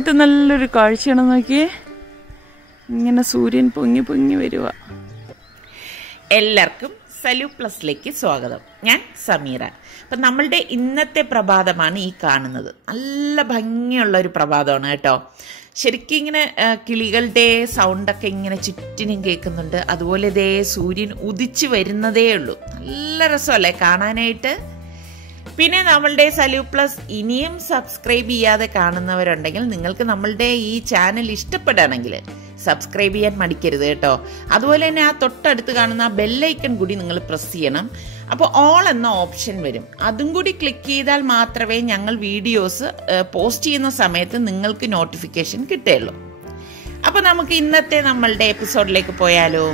എന്ത് നല്ലൊരു കാഴ്ചയാണെന്ന് നോക്കിയേ. ഇങ്ങനെ സൂര്യൻ പൊങ്ങി പൊങ്ങി വരുക. എല്ലാവർക്കും സലു പ്ലസിലേക്ക് സ്വാഗതം. ഞാൻ സമീറ. അപ്പം നമ്മളുടെ ഇന്നത്തെ പ്രഭാതമാണ് ഈ കാണുന്നത്. നല്ല ഭംഗിയുള്ള ഒരു പ്രഭാതമാണ് കേട്ടോ. ശരിക്കും ഇങ്ങനെ കിളികളുടെ സൗണ്ടൊക്കെ ഇങ്ങനെ ചുറ്റിനും കേൾക്കുന്നുണ്ട്. അതുപോലെ ഇതേ സൂര്യൻ ഉദിച്ചു വരുന്നതേ ഉള്ളൂ. നല്ല രസമല്ലേ കാണാനായിട്ട്. പിന്നെ നമ്മളുടെ സലു പ്ലസ് ഇനിയും സബ്സ്ക്രൈബ് ചെയ്യാതെ കാണുന്നവരുണ്ടെങ്കിൽ നിങ്ങൾക്ക് നമ്മളുടെ ഈ ചാനൽ ഇഷ്ടപ്പെടുകയാണെങ്കിൽ സബ്സ്ക്രൈബ് ചെയ്യാൻ മടിക്കരുത് കേട്ടോ. അതുപോലെ തന്നെ ആ തൊട്ടടുത്ത് കാണുന്ന ആ ബെല്ലൈക്കൺ കൂടി നിങ്ങൾ പ്രസ് ചെയ്യണം. അപ്പോൾ ഓൾ എന്ന ഓപ്ഷൻ വരും. അതും കൂടി ക്ലിക്ക് ചെയ്താൽ മാത്രമേ ഞങ്ങൾ വീഡിയോസ് പോസ്റ്റ് ചെയ്യുന്ന സമയത്ത് നിങ്ങൾക്ക് നോട്ടിഫിക്കേഷൻ കിട്ടുകയുള്ളൂ. അപ്പോൾ നമുക്ക് ഇന്നത്തെ നമ്മളുടെ എപ്പിസോഡിലേക്ക് പോയാലോ.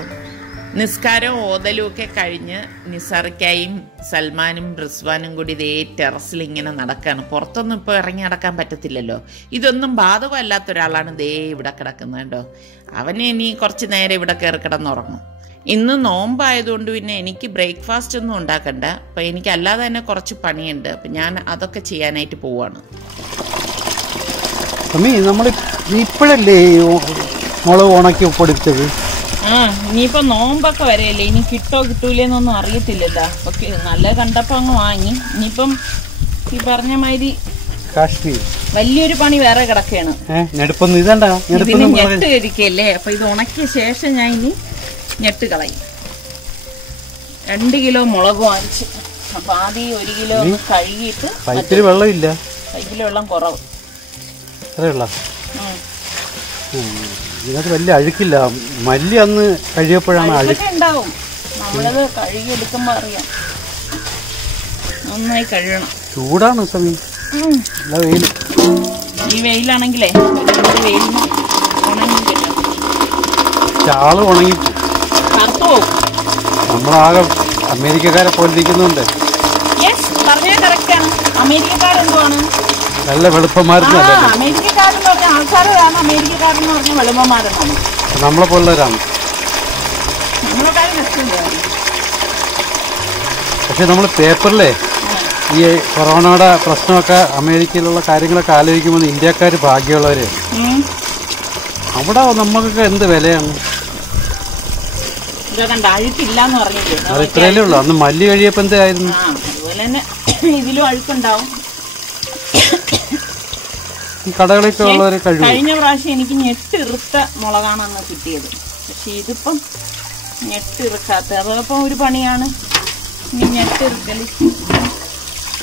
നിസ്കാരവും ഓതലും ഒക്കെ കഴിഞ്ഞ് നിസാർക്കായും സൽമാനും റിസ്വാനും കൂടി ഇതേ ടെറസിൽ ഇങ്ങനെ നടക്കുകയാണ്. പുറത്തൊന്നും ഇപ്പോൾ ഇറങ്ങി നടക്കാൻ പറ്റത്തില്ലല്ലോ. ഇതൊന്നും ബാധകമല്ലാത്ത ഒരാളാണ് ദേ ഇവിടെ കിടക്കുന്നത് കേട്ടോ. അവന് ഇനി കുറച്ച് നേരം ഇവിടെ കയറി കിടന്നുറങ്ങും. ഇന്ന് നോമ്പായതുകൊണ്ട് പിന്നെ എനിക്ക് ബ്രേക്ക്ഫാസ്റ്റ് ഒന്നും ഉണ്ടാക്കണ്ട. അപ്പം എനിക്ക് അല്ലാതെ തന്നെ കുറച്ച് പണിയുണ്ട്. അപ്പം ഞാൻ അതൊക്കെ ചെയ്യാനായിട്ട് പോവാണ്. നമ്മൾ ഇപ്പോഴല്ലേ മുളക് ഉണക്കി ഉപ്പൊടിച്ചത്? ഇനിയിപ്പോ നോമ്പൊക്കെ വരെയല്ലേ, ഇനി കിട്ടോ കിട്ടൂലെന്നൊന്നും അറിയത്തില്ലല്ലോ. ഓക്കെ, നല്ല കണ്ടപ്പോ അങ്ങ് വാങ്ങി. ഇനിയിപ്പം ഈ പറഞ്ഞ മാതിരി കാശ്മീർ വലിയൊരു പണി വേറെ കിടക്കുകയാണ്. ഇതിന് ഞെട്ട് കഴിക്കല്ലേ. അപ്പൊ ഇത് ഉണക്കിയ ശേഷം ഞാൻ ഇനി ഞെട്ട് കളയും. 2 കിലോ മുളക് വാങ്ങിച്ചു. അപ്പൊ ആദ്യം 1 കിലോ കഴുകിയിട്ട്. പൈപ്പിൽ വെള്ളമില്ല, പൈപ്പിൽ വെള്ളം കുറവ്. ഇതിനകത്ത് വലിയ അഴുക്കില്ല. മല്ലി അന്ന് കഴിയപ്പോഴാണ് അഴുക്കുണ്ടാവും. നമ്മളത് കഴുകി എടുക്കുമ്പോ അറിയാം. നന്നായി കഴുകണം. ചൂടാണ് സമയം. വെയില്, ഈ വെയിലാണെങ്കിലേ വെയിലിന് ഉണങ്ങി കിട്ടും. ചാള് ഉണങ്ങി കറുത്തു പോകും. നമ്മളാകെ അമേരിക്കക്കാരെ പോലെ ഇരിക്കുന്നുണ്ട്. പറഞ്ഞത് കറക്റ്റാണ്. അമേരിക്കക്കാരെന്തുവാണ്? നല്ല വെളുപ്പന്മാരെന്നല്ല. അമേരിക്കക്കാരെന്ന് പറഞ്ഞ ആൾക്കാരാണ് അമേരിക്കക്കാരെന്ന് പറഞ്ഞ വെളുപ്പന്മാരെന്നാണ്. നമ്മളെ പോലുള്ളവരാണ്. പക്ഷെ നമ്മൾ പേപ്പറിലെ ഈ കൊറോണയുടെ പ്രശ്നമൊക്കെ അമേരിക്കയിലുള്ള കാര്യങ്ങളൊക്കെ ആലോചിക്കുമ്പോൾ ഇന്ത്യക്കാർ ഭാഗ്യമുള്ളവരെയാണ്. അവിടെ നമുക്കൊക്കെ എന്ത് വിലയാണ്. അഴുക്കില്ലാന്ന് പറഞ്ഞില്ലേ? അത് ഇത്രയല്ലേ ഉള്ളു. അന്ന് മല്ലി കഴിയപ്പോ എന്തായിരുന്നു. അതുപോലെ തന്നെ ഇതിലും അഴുക്കുണ്ടാവും. കടകളൊക്കെ ഉള്ളവരെ കഴിഞ്ഞ പ്രാവശ്യം എനിക്ക് ഞെട്ടിറുത്ത മുളകാണെന്ന് കിട്ടിയത്. പക്ഷെ ഇതിപ്പം ഞെട്ടിറുക്കാത്ത, അതപ്പം ഒരു പണിയാണ്. ഇനി ഞെട്ടിറുക്കല്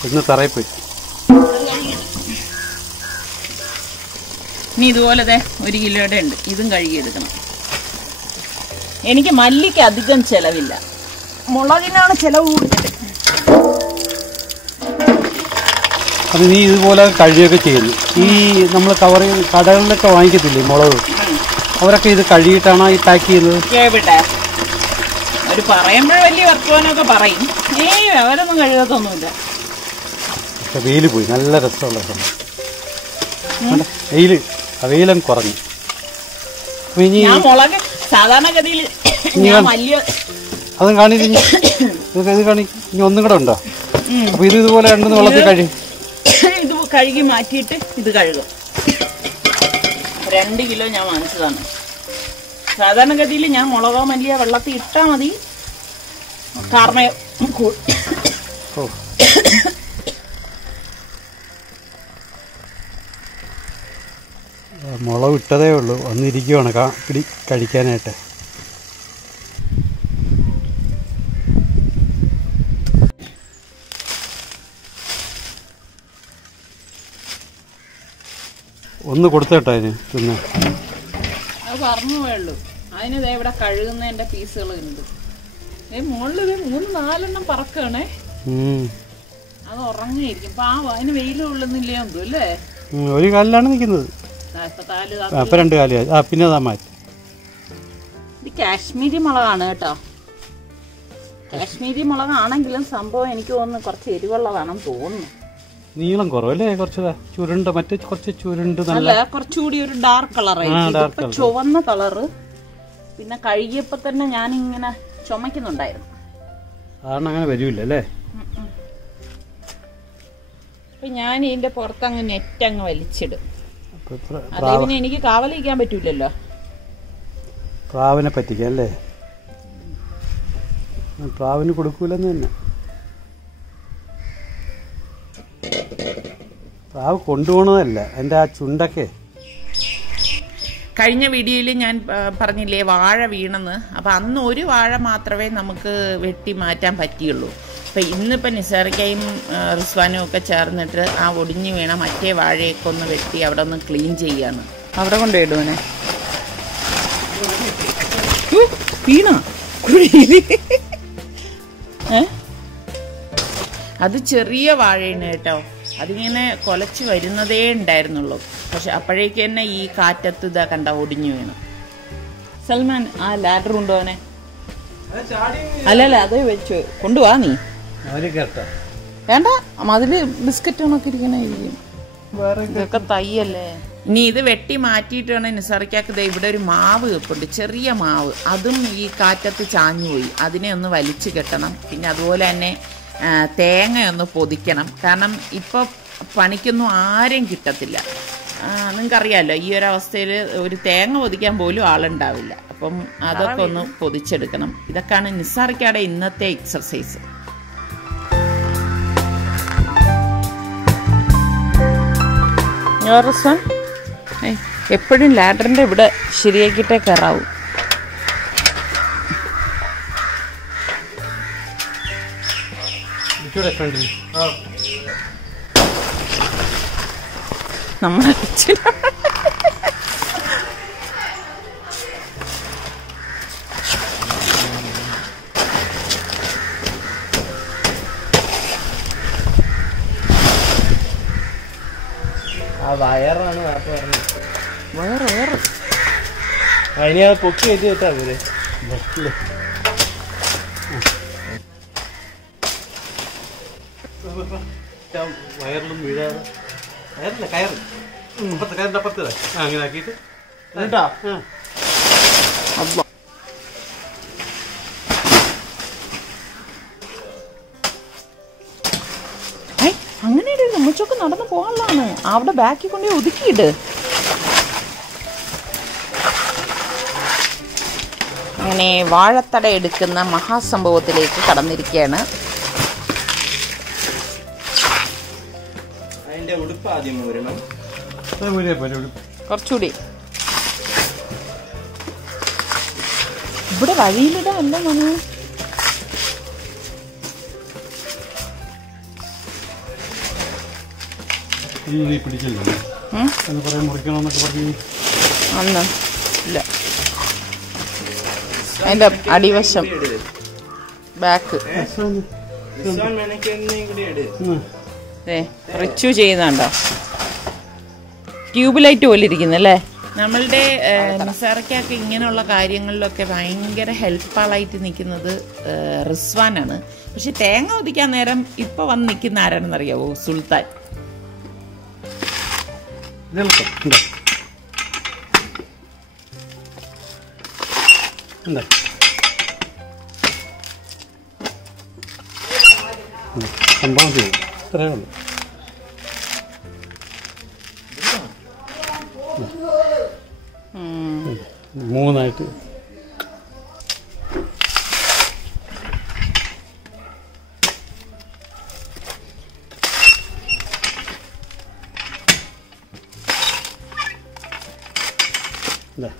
ഇന്ന് തറയിപ്പോയി. ഇനി ഇതുപോലെ 1 കിലോയുടെ ഉണ്ട്. ഇതും കഴുകിയെടുക്കണം. എനിക്ക് മല്ലിക്ക് അധികം ചെലവില്ല, മുളകിനാണ് ചെലവ് കൂടുതൽ. അത് നീ ഇതുപോലെ കഴുകിയൊക്കെ ചെയ്യുന്നു. ഈ നമ്മൾ കടകളിലൊക്കെ വാങ്ങിക്കത്തില്ലേ മുളക്, അവരൊക്കെ ഇത് കഴുകിയിട്ടാണോ ഈ പാക്ക് ചെയ്യുന്നത്? കേട്ടെ, അവർ പറയുമ്പോൾ വലിയ വർത്തമാനമൊക്കെ പറയും. അവരൊന്നും കഴുകത്തൊന്നുമില്ല. വെയില് പോയി. നല്ല രസമുള്ള സമയം. വെയിലും കുറഞ്ഞു. ഞാൻ മുളക് സാധാരണഗതിയിൽ അതും കാണിച്ച് ഇത് കാണി. ഇനി ഒന്നും കൂടെ ഉണ്ടോ? അപ്പൊ ഇതുപോലെ ഉണ്ടെന്ന് വെള്ളത്തിൽ ഇത് കഴുകി മാറ്റിയിട്ട് ഇത് കഴുകും. 2 കിലോ ഞാൻ വാങ്ങിച്ചതാണ്. സാധാരണഗതിയിൽ ഞാൻ മുളകോ മല്ലിയോ വെള്ളത്തിൽ ഇട്ടാൽ മതി. കാർമയോ മുളക് ഇട്ടതേ ഉള്ളൂ. വന്നിരിക്കുവാണ് കഴിക്കാനായിട്ട്. ഒന്ന് കൊടുത്തേട്ടോ അതിന്. പിന്നെ അത് പറഞ്ഞു വേള്ളൂ. അതിന് ഇവിടെ കഴുകുന്നതിന്റെ പീസുകൾ ഉണ്ട്. മുകളിൽ 3-4 പറക്കണേ. അത് ഉറങ്ങിയിരിക്കും. അപ്പൊ അതിന് വെയിലും ഉള്ളുന്നില്ലേ എന്തോ അല്ലേ. ഒരു കാലിലാണ് നിൽക്കുന്നത്. അപ്പൊ 2 കാല്. പിന്നെ അതാ മാറ്റി. ഇത് കാശ്മീരി മുളകാണ് കേട്ടോ. കാശ്മീരി മുളകാണെങ്കിലും സംഭവം എനിക്ക് തോന്നുന്നു കുറച്ച് എരിവുള്ളതാണെന്ന് തോന്നുന്നു. നീളം കുറവല്ലേ? കുറച്ച് ചുരുണ്ട്, മറ്റേ കുറച്ച് ചുരുണ്ട്. നല്ല കുറച്ചുകൂടി ഒരു ഡാർക്ക് കളറായിരിക്കും. ചുവന്ന കളറ്. പിന്നെ കഴുകിയപ്പോ തന്നെ ഞാനിങ്ങനെ ചുമക്കുന്നുണ്ടായിരുന്നു. കാരണം അങ്ങനെ വരൂല്ല അല്ലേ. അപ്പൊ ഞാൻ ഇതിന്റെ പുറത്തങ്ങ് നെറ്റ് അങ്ങ് വലിച്ചിടും. അതേ എനിക്ക് കാവലിക്കാൻ പറ്റൂലല്ലോ. പ്രാവിനെ പറ്റിക്കാം അല്ലേ? പ്രാവിന് കൊടുക്കൂലെന്ന് തന്നെ. പ്രാവ് കൊണ്ടുപോകണതല്ല, എൻ്റെ ആ ചുണ്ടൊക്കെ. കഴിഞ്ഞ വീഡിയോയിൽ ഞാൻ പറഞ്ഞില്ലേ വാഴ വീണെന്ന്. അപ്പം അന്ന് ഒരു വാഴ മാത്രമേ നമുക്ക് വെട്ടി മാറ്റാൻ പറ്റിയുള്ളൂ. അപ്പം ഇന്നിപ്പോൾ നിസാറിക്കയും റിസ്വാനും ഒക്കെ ചേർന്നിട്ട് ആ ഒടിഞ്ഞു വീണ മറ്റേ വാഴയൊക്കെ ഒന്ന് വെട്ടി അവിടെ ഒന്ന് ക്ലീൻ ചെയ്യാണ്. അവിടെ കൊണ്ടുപോയിടുവനെ വീണ അത് ചെറിയ വാഴയാണ് കേട്ടോ. അതിങ്ങനെ കൊലച്ച് വരുന്നതേ ഉണ്ടായിരുന്നുള്ളൂ. പക്ഷെ അപ്പോഴേക്ക് തന്നെ ഈ കാറ്റത്ത് ഇതാ കണ്ട ഒടിഞ്ഞു വീണു. സൽമാൻ ആ ലാഡർ ഉണ്ടോനെ? അല്ലല്ല അത് വെച്ചു കൊണ്ടുപോവാ നീ. വേണ്ട, അതില് ബിസ്ക്കറ്റ് ഉണക്കി ഇരിക്കണായിരിക്കും. ഇതൊക്കെ തയ്യല്ലേ. ഇനി ഇത് വെട്ടി മാറ്റിയിട്ട് വേണം നിസാറിക്കാക്ക്. ഇവിടെ ഒരു മാവ് വെപ്പുണ്ട്, ചെറിയ മാവ്. അതും ഈ കാറ്റത്ത് ചാഞ്ഞുപോയി. അതിനെ ഒന്ന് വലിച്ചു കെട്ടണം. പിന്നെ അതുപോലെ തന്നെ തേങ്ങയൊന്ന് പൊതിക്കണം. കാരണം ഇപ്പോൾ പണിക്കൊന്നും ആരെയും കിട്ടത്തില്ല. നിങ്ങൾക്കറിയാമല്ലോ, ഈ ഒരു അവസ്ഥയിൽ ഒരു തേങ്ങ പൊതിക്കാൻ പോലും ആളുണ്ടാവില്ല. അപ്പം അതൊക്കെ ഒന്ന് പൊതിച്ചെടുക്കണം. ഇതൊക്കെയാണ് നിസാറിക്കയുടെ ഇന്നത്തെ എക്സർസൈസ്. എപ്പോഴും ലാഡറിന്റെ ഇവിടെ ശരിയാക്കിയിട്ടേ കയറാവൂ. നമ്മളെ വയറാണ് അതിനെ പൊക്കി വെച്ച് കേട്ടാ പോരെ. വയറിലും വീഴാതെ വയറില്ല കയറ് കയറിന്റെ അപ്പുറത്ത് അങ്ങനെ ആക്കിയിട്ട് കേട്ടാ. അങ്ങനെ നമ്മച്ചൊക്കെ നടന്നു പോകാനുള്ളതാണ്. അവിടെ ബാക്കിൽ കൊണ്ടുപോയി ഒതുക്കിയിട്ട് അങ്ങനെ വാഴത്തട എടുക്കുന്ന മഹാസംഭവത്തിലേക്ക് കടന്നിരിക്കുകയാണ്. അതിന്റെ ഉടുപ്പ് ആദ്യം വരണം. കുറച്ചുകൂടി ഇവിടെ വഴിയിലിടല്ല മനു. പിടിച്ചില്ല മുറിക്കണമെന്നൊക്കെ പറഞ്ഞു അന്ന് ഇല്ല. അതിന്റെ അടിവശം ബാക്ക് റിച്ചു ചെയ്യുന്നുണ്ടോ? ട്യൂബ് ലൈറ്റ് പോലെ ഇരിക്കുന്നല്ലേ. നമ്മളുടെ നിസാറയ്ക്കൊക്കെ ഇങ്ങനെയുള്ള കാര്യങ്ങളിലൊക്കെ ഭയങ്കര ഹെൽപ്പാളായിട്ട് നിൽക്കുന്നത് റിസ്വാനാണ്. പക്ഷെ തേങ്ങ ഒതിക്കാൻ നേരം ഇപ്പൊ വന്ന് നിൽക്കുന്ന ആരാണെന്നറിയാവോ? സുൽത്താൻ. സംഭവം ചെയ്യും. ഇത്രയേ ഉള്ളൂ. മൂന്നായിട്ട്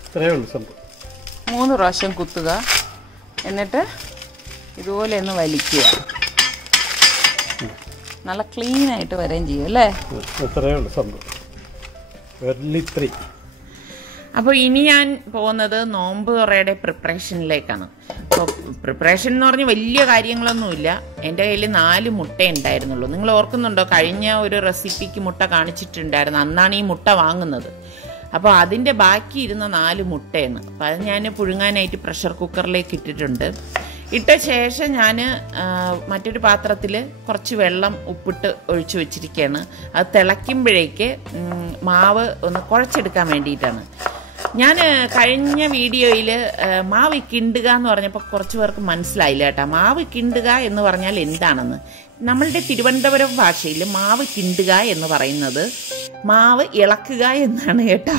ഇത്രയേ ഉള്ളൂ സംഭവം. 3 പ്രാവശ്യം കുത്തുക, എന്നിട്ട് ഇതുപോലെ ഒന്ന് വലിക്കുക. നല്ല ക്ലീൻ ആയിട്ട് വരെയും ചെയ്യും അല്ലേ? ഇത്രയേ ഉള്ളൂ സംഭവം. അപ്പോൾ ഇനി ഞാൻ പോകുന്നത് നോമ്പ് തുറയുടെ പ്രിപ്പറേഷനിലേക്കാണ്. അപ്പോൾ പ്രിപ്പറേഷൻ എന്ന് പറഞ്ഞ് വലിയ കാര്യങ്ങളൊന്നുമില്ല. എൻ്റെ കയ്യിൽ 4 മുട്ട ഉണ്ടായിരുന്നുള്ളൂ. നിങ്ങൾ ഓർക്കുന്നുണ്ടോ? കഴിഞ്ഞ ഒരു റെസിപ്പിക്ക് മുട്ട കാണിച്ചിട്ടുണ്ടായിരുന്നു. അന്നാണ് ഈ മുട്ട വാങ്ങുന്നത്. അപ്പോൾ അതിൻ്റെ ബാക്കി ഇരുന്ന 4 മുട്ടയാണ്. അപ്പോൾ അത് ഞാൻ പുഴുങ്ങാനായിട്ട് പ്രഷർ കുക്കറിലേക്ക് ഇട്ടിട്ടുണ്ട്. ഇട്ട ശേഷം ഞാൻ മറ്റൊരു പാത്രത്തിൽ കുറച്ച് വെള്ളം ഉപ്പിട്ട് ഒഴിച്ചു വെച്ചിരിക്കുകയാണ്. അത് തിളയ്ക്കുമ്പോഴേക്ക് മാവ് ഒന്ന് കുഴച്ചെടുക്കാൻ വേണ്ടിയിട്ടാണ്. ഞാൻ കഴിഞ്ഞ വീഡിയോയിൽ മാവ് കിണ്ടുക എന്ന് പറഞ്ഞപ്പോൾ കുറച്ച് പേർക്ക് മനസ്സിലായില്ല കേട്ടോ. മാവ് കിണ്ടുക എന്ന് പറഞ്ഞാൽ എന്താണെന്ന്. നമ്മളുടെ തിരുവനന്തപുരം ഭാഷയിൽ മാവ് കിണ്ടുക എന്ന് പറയുന്നത് മാവ് ഇളക്കുക എന്നാണ് കേട്ടോ.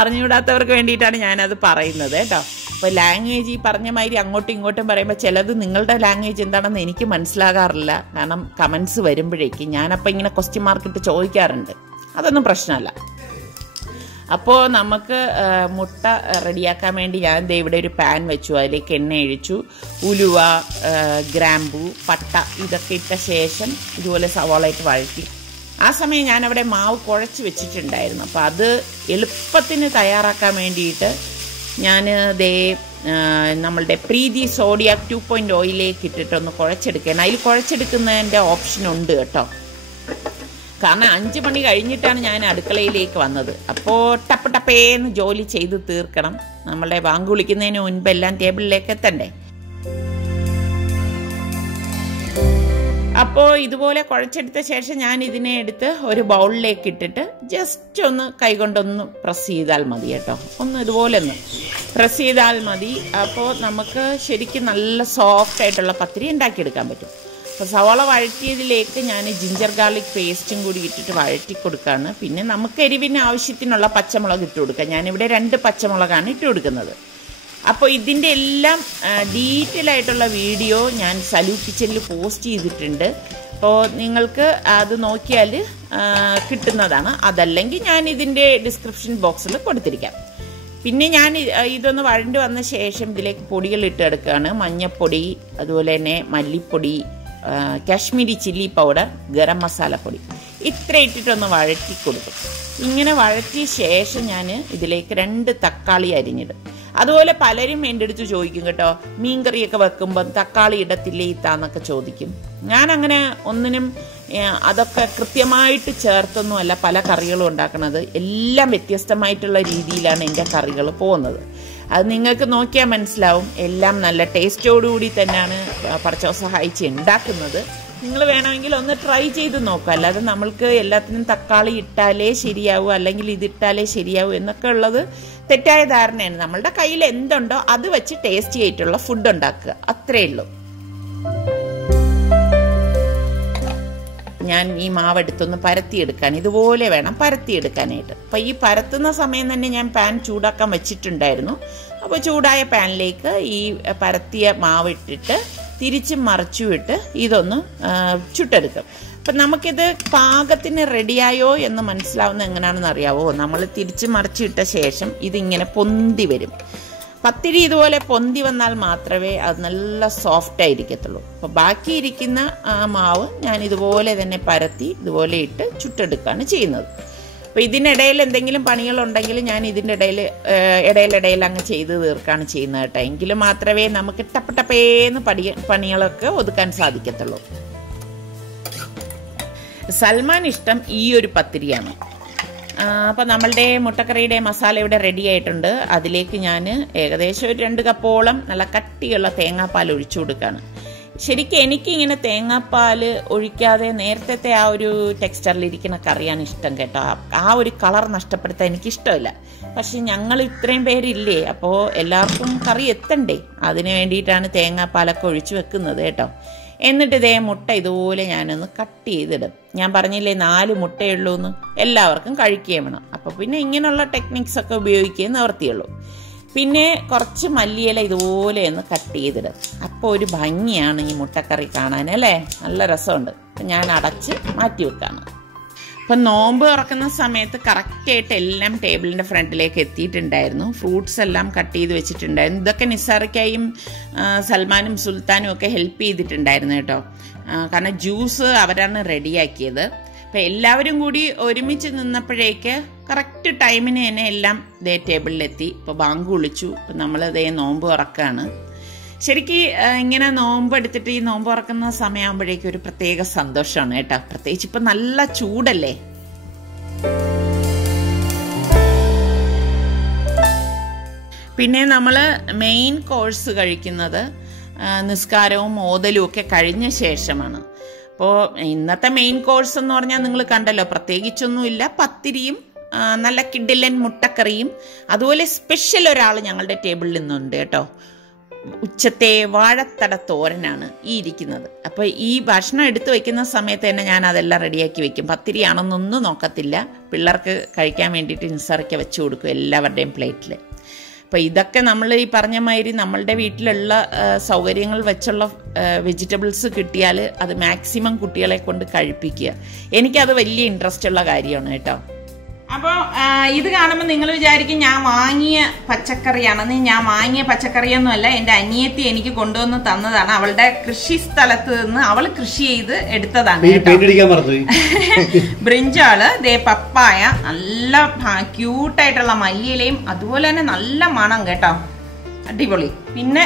അറിഞ്ഞുകൂടാത്തവർക്ക് വേണ്ടിയിട്ടാണ് ഞാനത് പറയുന്നത് കേട്ടോ. അപ്പോൾ ലാംഗ്വേജ് ഈ പറഞ്ഞ മാതിരി അങ്ങോട്ടും ഇങ്ങോട്ടും പറയുമ്പോൾ ചിലത് നിങ്ങളുടെ ലാംഗ്വേജ് എന്താണെന്ന് എനിക്ക് മനസ്സിലാകാറില്ല. കാരണം കമൻസ് വരുമ്പോഴേക്കും ഞാനപ്പോൾ ഇങ്ങനെ ക്വസ്റ്റ്യൻ മാർക്കിട്ട് ചോദിക്കാറുണ്ട്. അതൊന്നും പ്രശ്നമല്ല. അപ്പോൾ നമുക്ക് മുട്ട റെഡിയാക്കാൻ വേണ്ടി ഞാൻ ദേ ഇവിടെ ഒരു പാൻ വെച്ചു. അതിലേക്ക് എണ്ണ ഒഴിച്ചു. ഉലുവ, ഗ്രാമ്പു, പട്ട ഇതൊക്കെ ഇട്ട ശേഷം ഇതുപോലെ സവാളയിട്ട് വഴറ്റി. ആ സമയം ഞാനവിടെ മാവ് കുഴച്ച് വെച്ചിട്ടുണ്ടായിരുന്നു. അപ്പോൾ അത് എളുപ്പത്തിന് തയ്യാറാക്കാൻ വേണ്ടിയിട്ട് ഞാൻ ദേ നമ്മളുടെ പ്രീതി സോഡിയാക് 2.0 ഇട്ടിട്ടൊന്ന് കുഴച്ചെടുക്കുകയാണ്. അതിൽ കുഴച്ചെടുക്കുന്നതിൻ്റെ ഓപ്ഷനുണ്ട് കേട്ടോ. കാരണം 5 മണി കഴിഞ്ഞിട്ടാണ് ഞാൻ അടുക്കളയിലേക്ക് വന്നത്. അപ്പോൾ ടപ്പേന്ന് ജോലി ചെയ്ത് തീർക്കണം. നമ്മളെ ബാങ്ക് വിളിക്കുന്നതിന് മുൻപ് എല്ലാം ടേബിളിലേക്ക് എത്തണ്ടേ. അപ്പോൾ ഇതുപോലെ കുഴച്ചെടുത്ത ശേഷം ഞാൻ ഇതിനെ എടുത്ത് ഒരു ബൗളിലേക്ക് ഇട്ടിട്ട് ജസ്റ്റ് ഒന്ന് കൈകൊണ്ടൊന്ന് പ്രസ് ചെയ്താൽ മതി കേട്ടോ. ഒന്ന് ഇതുപോലെ ഒന്ന് പ്രസ് ചെയ്താൽ മതി. അപ്പോൾ നമുക്ക് ശരിക്കും നല്ല സോഫ്റ്റ് ആയിട്ടുള്ള പത്തിരി ഉണ്ടാക്കിയെടുക്കാൻ പറ്റും. അപ്പോൾ സവാള വഴറ്റിയതിലേക്ക് ഞാൻ ജിഞ്ചർ ഗാർലിക് പേസ്റ്റും കൂടി ഇട്ടിട്ട് വഴറ്റി കൊടുക്കുകയാണ്. പിന്നെ നമുക്ക് എരിവിന് ആവശ്യത്തിനുള്ള പച്ചമുളക് ഇട്ട് കൊടുക്കാം. ഞാനിവിടെ 2 പച്ചമുളകാണ് ഇട്ട് കൊടുക്കുന്നത്. അപ്പോൾ ഇതിൻ്റെ എല്ലാം ഡീറ്റെയിൽ ആയിട്ടുള്ള വീഡിയോ ഞാൻ സലൂ കിച്ചനിൽ പോസ്റ്റ് ചെയ്തിട്ടുണ്ട്. അപ്പോൾ നിങ്ങൾക്ക് അത് നോക്കിയാൽ കിട്ടുന്നതാണ്. അതല്ലെങ്കിൽ ഞാൻ ഇതിൻ്റെ ഡിസ്ക്രിപ്ഷൻ ബോക്സിൽ കൊടുത്തിരിക്കാം. പിന്നെ ഞാൻ ഇതൊന്ന് വഴണ്ട് വന്ന ശേഷം ഇതിലേക്ക് പൊടികൾ ഇട്ടെടുക്കുകയാണ്. മഞ്ഞൾപ്പൊടി, അതുപോലെ തന്നെ മല്ലിപ്പൊടി, കാശ്മീരി ചില്ലി പൗഡർ, ഗരം മസാലപ്പൊടി ഇത്ര ഇട്ടിട്ടൊന്ന് വഴറ്റി കൊടുക്കും. ഇങ്ങനെ വഴറ്റിയ ശേഷം ഞാൻ ഇതിലേക്ക് 2 തക്കാളി അരിഞ്ഞിടും. അതുപോലെ പലരും എൻ്റെ അടുത്ത് ചോദിക്കും കേട്ടോ, മീൻകറിയൊക്കെ വെക്കുമ്പോൾ തക്കാളി ഇടത്തില്ലേ ഇത്താന്നൊക്കെ ചോദിക്കും. ഞാനങ്ങനെ ഒന്നിനും അതൊക്കെ കൃത്യമായിട്ട് ചേർത്തൊന്നുമല്ല പല കറികളും ഉണ്ടാക്കുന്നത്. എല്ലാം വ്യത്യസ്തമായിട്ടുള്ള രീതിയിലാണ് എൻ്റെ കറികൾ പോകുന്നത്. അത് നിങ്ങൾക്ക് നോക്കിയാൽ മനസ്സിലാവും. എല്ലാം നല്ല ടേസ്റ്റോടുകൂടി തന്നെയാണ് പടച്ചോ സഹായിച്ച് ഉണ്ടാക്കുന്നത്. നിങ്ങൾ വേണമെങ്കിൽ ഒന്ന് ട്രൈ ചെയ്ത് നോക്കുക. അല്ലാതെ നമ്മൾക്ക് എല്ലാത്തിനും തക്കാളി ഇട്ടാലേ ശരിയാവൂ, അല്ലെങ്കിൽ ഇതിട്ടാലേ ശരിയാവൂ എന്നൊക്കെ ഉള്ളത് തെറ്റായ ധാരണയാണ്. നമ്മളുടെ കയ്യിൽ എന്തുണ്ടോ അത് വെച്ച് ടേസ്റ്റി ആയിട്ടുള്ള ഫുഡ് ഉണ്ടാക്കുക, അത്രയേ ഉള്ളൂ. ഞാൻ ഈ മാവെടുത്തൊന്ന് പരത്തിയെടുക്കാൻ, ഇതുപോലെ വേണം പരത്തിയെടുക്കാനായിട്ട്. അപ്പം ഈ പരത്തുന്ന സമയം തന്നെ ഞാൻ പാൻ ചൂടാക്കാൻ വെച്ചിട്ടുണ്ടായിരുന്നു. അപ്പോൾ ചൂടായ പാനിലേക്ക് ഈ പരത്തിയ മാവിട്ടിട്ട് തിരിച്ചും മറിച്ചും ഇട്ട് ഇതൊന്ന് ചുട്ടെടുക്കും. അപ്പം നമുക്കിത് പാകത്തിന് റെഡിയായോ എന്ന് മനസ്സിലാവുന്ന എങ്ങനെയാണെന്ന് അറിയാവോ? നമ്മൾ തിരിച്ച് മറിച്ചിട്ട ശേഷം ഇതിങ്ങനെ പൊന്തി വരും. പത്തിരി ഇതുപോലെ പൊന്തി വന്നാൽ മാത്രമേ അത് നല്ല സോഫ്റ്റ് ആയിരിക്കത്തുള്ളൂ. അപ്പോൾ ബാക്കിയിരിക്കുന്ന ആ മാവ് ഞാൻ ഇതുപോലെ തന്നെ പരത്തി ഇതുപോലെ ഇട്ട് ചുട്ടെടുക്കുകയാണ് ചെയ്യുന്നത്. അപ്പോൾ ഇതിനിടയിൽ എന്തെങ്കിലും പണികളുണ്ടെങ്കിൽ ഞാൻ ഇതിൻ്റെ ഇടയിൽ അങ്ങ് ചെയ്ത് തീർക്കുകയാണ് ചെയ്യുന്നത് കേട്ടോ. എങ്കിലും മാത്രമേ നമുക്ക് ടപ്പേന്ന് പണികളൊക്കെ ഒതുക്കാൻ സാധിക്കത്തുള്ളൂ. സൽമാൻ ഇഷ്ടം ഈ ഒരു പത്തിരിയാണ്. അപ്പോൾ നമ്മളുടെ മുട്ടക്കറിയുടെ മസാല ഇവിടെ റെഡി ആയിട്ടുണ്ട്. അതിലേക്ക് ഞാൻ ഏകദേശം ഒരു 2 കപ്പോളം നല്ല കട്ടിയുള്ള തേങ്ങാപ്പാൽ ഒഴിച്ചു കൊടുക്കുകയാണ്. ശരിക്കും എനിക്കിങ്ങനെ തേങ്ങാപ്പാൽ ഒഴിക്കാതെ നേരത്തെ ആ ഒരു ടെക്സ്ചറിലിരിക്കുന്ന കറിയാണ് ഇഷ്ടം കേട്ടോ. ആ ഒരു കളർ നഷ്ടപ്പെടുത്താൻ എനിക്കിഷ്ടമില്ല. പക്ഷെ ഞങ്ങൾ ഇത്രയും പേരില്ലേ, അപ്പോൾ എല്ലാവർക്കും കറി എത്തണ്ടേ, അതിന് വേണ്ടിയിട്ടാണ് തേങ്ങാപ്പാലൊക്കെ ഒഴിച്ചു വെക്കുന്നത് കേട്ടോ. എന്നിട്ട് ഇതേ മുട്ട ഇതുപോലെ ഞാനൊന്ന് കട്ട് ചെയ്തിടും. ഞാൻ പറഞ്ഞില്ലേ 4 മുട്ടയുള്ളൂ എന്ന്, എല്ലാവർക്കും കഴിക്കുകയും വേണം. അപ്പോൾ പിന്നെ ഇങ്ങനെയുള്ള ടെക്നിക്സ് ഒക്കെ ഉപയോഗിക്കുകയും നിവർത്തിയുള്ളൂ. പിന്നെ കുറച്ച് മല്ലിയില ഇതുപോലെ ഒന്ന് കട്ട് ചെയ്തിടും. അപ്പോൾ ഒരു ഭംഗിയാണ് ഈ മുട്ടക്കറി കാണാൻ അല്ലേ, നല്ല രസമുണ്ട്. അപ്പം ഞാൻ അടച്ച് മാറ്റി വെക്കാണ്. അപ്പം നോമ്പ് തുറക്കുന്ന സമയത്ത് കറക്റ്റായിട്ട് എല്ലാം ടേബിളിൻ്റെ ഫ്രണ്ടിലേക്ക് എത്തിയിട്ടുണ്ടായിരുന്നു. ഫ്രൂട്ട്സ് എല്ലാം കട്ട് ചെയ്ത് വെച്ചിട്ടുണ്ടായിരുന്നു. ഇതൊക്കെ നിസാറയ്ക്കായും സൽമാനും സുൽത്താനും ഒക്കെ ഹെൽപ്പ് ചെയ്തിട്ടുണ്ടായിരുന്നു കേട്ടോ. കാരണം ജ്യൂസ് അവരാണ് റെഡിയാക്കിയത്. അപ്പം എല്ലാവരും കൂടി ഒരുമിച്ച് നിന്നപ്പോഴേക്ക് കറക്റ്റ് ടൈമിന് തന്നെ എല്ലാം ഇതേ ടേബിളിലെത്തി. ഇപ്പോൾ ബാങ്ക് വിളിച്ചു. ഇപ്പം നമ്മൾ ഇതേ നോമ്പ് തുറക്കുകയാണ്. ശരിക്കും ഇങ്ങനെ നോമ്പ് എടുത്തിട്ട് ഈ നോമ്പ് തുറക്കുന്ന സമയമാകുമ്പോഴേക്കും ഒരു പ്രത്യേക സന്തോഷമാണ് കേട്ടോ. പ്രത്യേകിച്ച് ഇപ്പം നല്ല ചൂടല്ലേ. പിന്നെ നമ്മൾ മെയിൻ കോഴ്സ് കഴിക്കുന്നത് നിസ്കാരവും ഓതലും ഒക്കെ കഴിഞ്ഞ ശേഷമാണ്. അപ്പോൾ ഇന്നത്തെ മെയിൻ കോഴ്സ് എന്ന് പറഞ്ഞാൽ നിങ്ങൾ കണ്ടല്ലോ, പ്രത്യേകിച്ചൊന്നുമില്ല, പത്തിരിയും നല്ല കിഡിലൻ മുട്ടക്കറിയും, അതുപോലെ സ്പെഷ്യൽ ഒരാൾ ഞങ്ങളുടെ ടേബിളിൽ നിന്നുണ്ട് കേട്ടോ. ഉച്ചത്തെ വാഴത്തട തോരനാണ് ഈ ഇരിക്കുന്നത്. അപ്പോൾ ഈ ഭക്ഷണം എടുത്തു വയ്ക്കുന്ന സമയത്ത് തന്നെ ഞാൻ അതെല്ലാം റെഡിയാക്കി വെക്കും. പത്തിരിയാണെന്നൊന്നും നോക്കത്തില്ല, പിള്ളേർക്ക് കഴിക്കാൻ വേണ്ടിയിട്ട് നിസ്സാറിക്ക വെച്ച് കൊടുക്കും എല്ലാവരുടെയും പ്ലേറ്റിൽ. അപ്പോൾ ഇതൊക്കെ നമ്മൾ ഈ പറഞ്ഞ മാതിരി നമ്മളുടെ വീട്ടിലുള്ള സൗകര്യങ്ങൾ വെച്ചുള്ള വെജിറ്റബിൾസ് കിട്ടിയാൽ അത് മാക്സിമം കുട്ടികളെ കൊണ്ട് കഴിപ്പിക്കുക. എനിക്കത് വലിയ ഇൻട്രസ്റ്റ് ഉള്ള കാര്യമാണ് കേട്ടോ. അപ്പോൾ ഇത് കാണുമ്പോൾ നിങ്ങൾ വിചാരിക്കും ഞാൻ വാങ്ങിയ പച്ചക്കറിയാണെന്ന്. ഞാൻ വാങ്ങിയ പച്ചക്കറിയൊന്നുമല്ല, എൻ്റെ അനിയത്തി എനിക്ക് കൊണ്ടുവന്ന് തന്നതാണ്. അവളുടെ കൃഷി സ്ഥലത്ത് നിന്ന് അവൾ കൃഷി ചെയ്ത് എടുത്തതാണ്. ബ്രിഞ്ചാള്, പപ്പായ, നല്ല ക്യൂട്ടായിട്ടുള്ള മല്ലിയിലയും അതുപോലെ തന്നെ നല്ല മണം കേട്ടോ, അടിപൊളി. പിന്നെ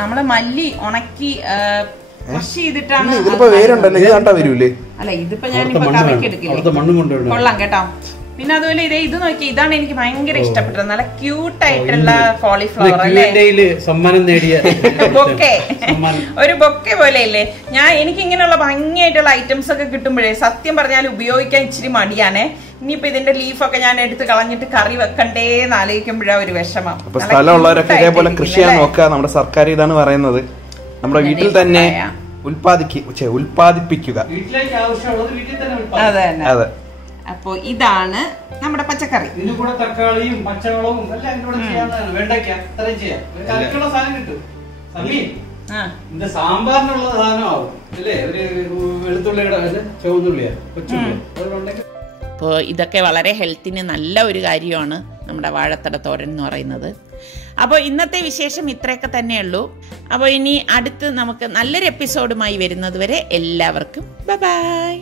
നമ്മള് മല്ലി ഉണക്കി കൃഷി ചെയ്തിട്ടാണ്. അല്ല ഇതിപ്പോ ഞാനിപ്പോ കറിക്ക് എടുക്കില്ല, കൊള്ളാം കേട്ടോ. പിന്നെ അതുപോലെ ഇത് നോക്കി, ഇതാണ് എനിക്ക് ഭയങ്കര ഇഷ്ടപ്പെട്ടത്. നല്ല ക്യൂട്ടായിട്ടുള്ള കോളിഫ്ലവർ അല്ലേ, ബൊക്കെ, ഒരു ബൊക്കെ പോലെയല്ലേ. എനിക്ക് ഇങ്ങനെയുള്ള ഭംഗിയായിട്ടുള്ള ഐറ്റംസ് ഒക്കെ കിട്ടുമ്പോഴേ സത്യം പറഞ്ഞാൽ ഉപയോഗിക്കാൻ ഇച്ചിരി മടിയാണേ. ഇനിയിപ്പോ ഇതിന്റെ ലീഫൊക്കെ ഞാൻ എടുത്ത് കളഞ്ഞിട്ട് കറി വെക്കണ്ടേന്ന് ആലോചിക്കുമ്പോഴാ ഒരു വിഷമം. സ്ഥലമുള്ളവരൊക്കെ ഇതേപോലെ കൃഷി ചെയ്യാൻ നോക്കുക. നമ്മുടെ സർക്കാർ ഇതാണ് പറയുന്നത്, നമ്മുടെ വീട്ടിൽ തന്നെ ഉൽപ്പാദിപ്പിക്കുക. അതെ. അപ്പൊ ഇതാണ് നമ്മുടെ പച്ചക്കറി. തക്കാളിയും പച്ചമുളകും എല്ലാം സാമ്പാറിനുള്ള സാധനമാവും അല്ലേ, ഒരു വെളുത്തുള്ളിയുടെ ചുവന്നുള്ളിയാ കൊച്ചുള്ളി. അപ്പോൾ ഇതൊക്കെ വളരെ ഹെൽത്തിന് നല്ല ഒരു കാര്യമാണ് നമ്മുടെ വാഴത്തട തോരൻ എന്ന് പറയുന്നത്. അപ്പോൾ ഇന്നത്തെ വിശേഷം ഇത്രയൊക്കെ തന്നെയുള്ളൂ. അപ്പോൾ ഇനി അടുത്ത് നമുക്ക് നല്ലൊരു എപ്പിസോഡുമായി വരുന്നത് വരെ എല്ലാവർക്കും ബൈ ബൈ.